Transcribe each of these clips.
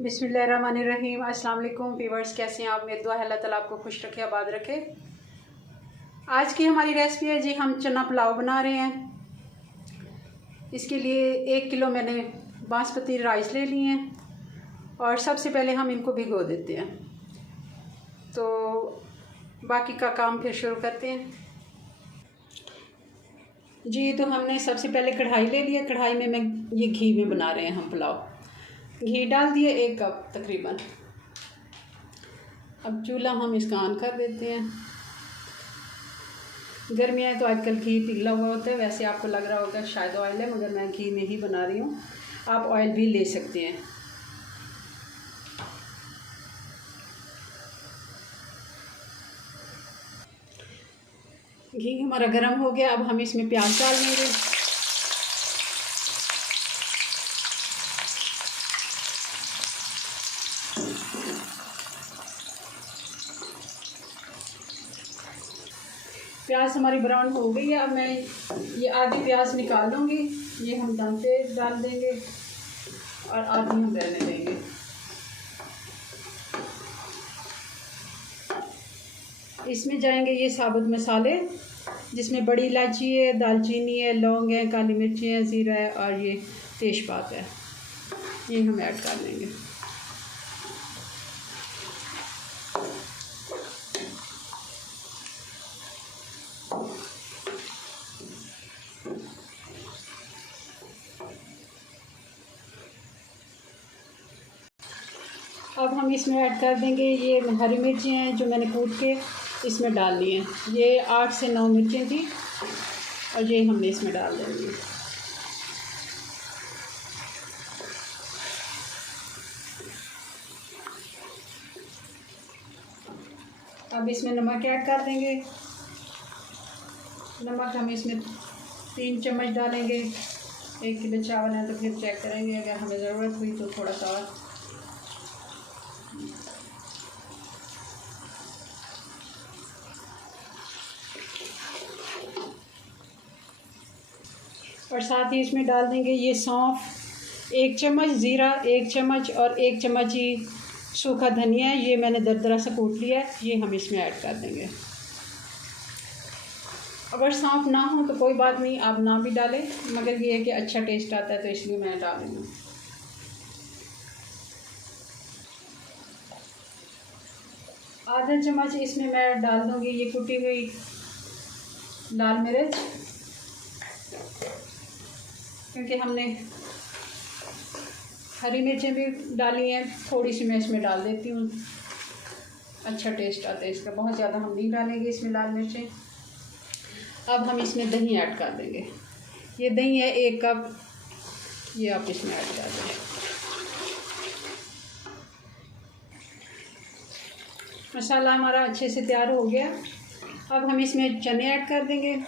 बिस्मिल्लाहिर्रहमानिर्रहीम। अस्सलाम वालेकुम व्यूअर्स, कैसे हैं आप? मेरी दुआ है अल्लाह ताला आपको खुश रखे, आबाद रखे। आज की हमारी रेसिपी है जी, हम चना पुलाव बना रहे हैं। इसके लिए 1 किलो मैंने बासमती राइस ले लिए हैं और सबसे पहले हम इनको भिगो देते हैं। तो बाकी का काम फिर शुरू करते हैं जी। तो हमने सबसे पहले कढ़ाई ले लिया। कढ़ाई में मैं ये घी में बना रहे हैं हम पुलाव। घी डाल दिए 1 कप तकरीबन। अब चूल्हा हम इसका ऑन कर देते हैं। गर्मियाँ तो आजकल घी पिघला हुआ होता है, वैसे आपको लग रहा होगा शायद ऑयल है, मगर मैं घी में ही बना रही हूँ। आप ऑयल भी ले सकते हैं। घी हमारा गर्म हो गया। अब हम इसमें प्याज डाल देंगे। प्याज हमारी ब्राउन हो गई है। अब मैं ये आधी प्याज निकाल लूँगी। ये हम दम पे डाल देंगे और आधी हम रहने देंगे। इसमें जाएंगे ये साबुत मसाले, जिसमें बड़ी इलायची है, दालचीनी है, लौंग है, काली मिर्ची है, ज़ीरा है और ये तेज़पात है। ये हम ऐड कर लेंगे। अब हम इसमें ऐड कर देंगे ये हरी मिर्ची हैं जो मैंने कूट के इसमें डाल ली हैं। ये 8 से 9 मिर्चें थी और ये हमने इसमें डाल देंगे। अब इसमें नमक ऐड कर देंगे। नमक हम इसमें 3 चम्मच डालेंगे। 1 किलो चावल है तो फिर चेक करेंगे, अगर हमें ज़रूरत हुई तो थोड़ा सा। और साथ ही इसमें डाल देंगे ये सौंफ 1 चम्मच, ज़ीरा 1 चम्मच और 1 चम्मच ही सूखा धनिया है, ये मैंने दरदरा सा कूट लिया है, ये हम इसमें ऐड कर देंगे। अगर सौंफ ना हो तो कोई बात नहीं, आप ना भी डालें, मगर ये है कि अच्छा टेस्ट आता है तो इसलिए मैं डाल रही हूँ। आधा चम्मच इसमें मैं डाल दूँगी ये कुटी हुई लाल मिर्च, क्योंकि हमने हरी मिर्चें भी डाली हैं। थोड़ी सी मैं इसमें डाल देती हूँ, अच्छा टेस्ट आता है इसका। बहुत ज़्यादा हम नहीं डालेंगे इसमें लाल मिर्चें। अब हम इसमें दही ऐड कर देंगे। ये दही है 1 कप, ये आप इसमें ऐड कर दें। मसाला हमारा अच्छे से तैयार हो गया। अब हम इसमें चने ऐड कर देंगे।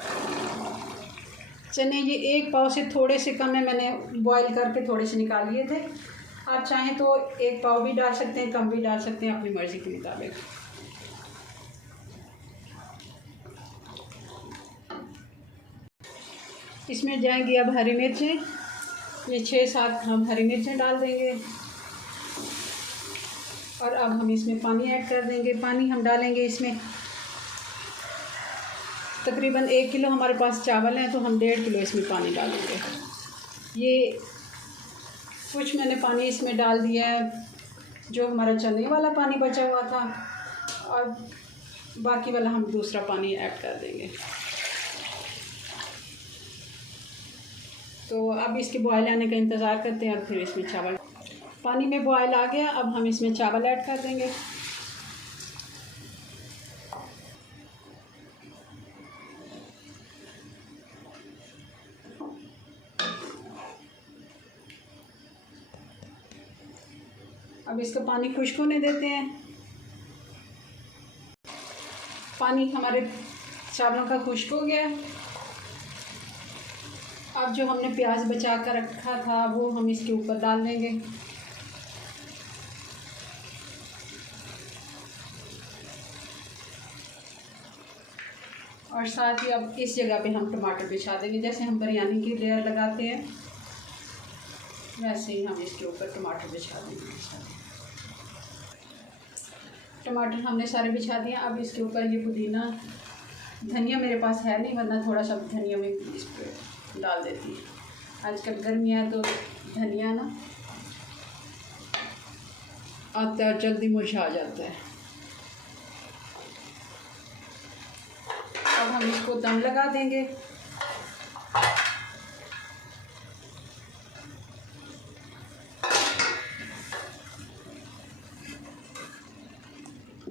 चने ये 1 पाव से थोड़े से कम है, मैंने बॉईल करके थोड़े से निकाल लिए थे। आप चाहें तो 1 पाव भी डाल सकते हैं, कम भी डाल सकते हैं, अपनी मर्ज़ी के मुताबिक। इसमें जाएंगी अब हरी मिर्चें। ये 6-7 हम हरी मिर्चें डाल देंगे। और अब हम इसमें पानी ऐड कर देंगे। पानी हम डालेंगे इसमें तकरीबन 1 किलो हमारे पास चावल हैं तो हम 1.5 किलो इसमें पानी डालेंगे। ये कुछ मैंने पानी इसमें डाल दिया है जो हमारा चने वाला पानी बचा हुआ था, और बाकी वाला हम दूसरा पानी ऐड कर देंगे। तो अब इसके बॉयल आने का इंतज़ार करते हैं और फिर इसमें चावल। पानी में बॉयल आ गया, अब हम इसमें चावल ऐड कर देंगे। अब इसका पानी खुश्क होने देते हैं। पानी हमारे चावलों का खुश्क हो गया। अब जो हमने प्याज बचा कर रखा था वो हम इसके ऊपर डाल देंगे। और साथ ही अब इस जगह पे हम टमाटर बिछा देंगे, जैसे हम बिरयानी की लेयर लगाते हैं वैसे ही हम इसके ऊपर टमाटर बिछा देंगे। टमाटर हमने सारे बिछा दिए। अब इसके ऊपर ये पुदीना, धनिया मेरे पास है नहीं, वरना थोड़ा सा धनिया में इस पर डाल देती। आजकल गर्मियाँ तो धनिया ना आता है जल्दी मुरझा जाता है। अब हम इसको दम लगा देंगे।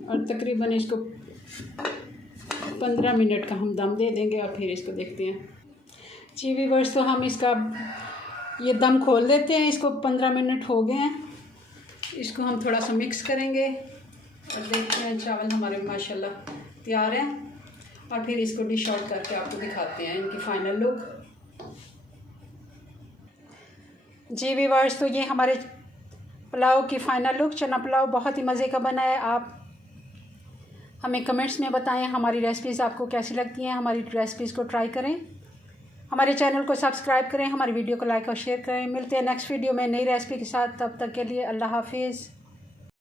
और तकरीबन इसको 15 मिनट का हम दम दे देंगे और फिर इसको देखते हैं। जी व्यूअर्स, तो हम इसका ये दम खोल देते हैं। इसको 15 मिनट हो गए हैं। इसको हम थोड़ा सा मिक्स करेंगे और देखते हैं चावल हमारे माशाल्लाह तैयार हैं। और फिर इसको डिश आउट करके आपको दिखाते हैं इनकी फ़ाइनल लुक। जी व्यूअर्स, तो ये हमारे पुलाव की फ़ाइनल लुक, चना पुलाव बहुत ही मज़े का बना है। आप हमें कमेंट्स में बताएं हमारी रेसिपीज़ आपको कैसी लगती हैं। हमारी रेसिपीज़ को ट्राई करें, हमारे चैनल को सब्सक्राइब करें, हमारी वीडियो को लाइक और शेयर करें। मिलते हैं नेक्स्ट वीडियो में नई रेसिपी के साथ। तब तक के लिए अल्लाह हाफिज़।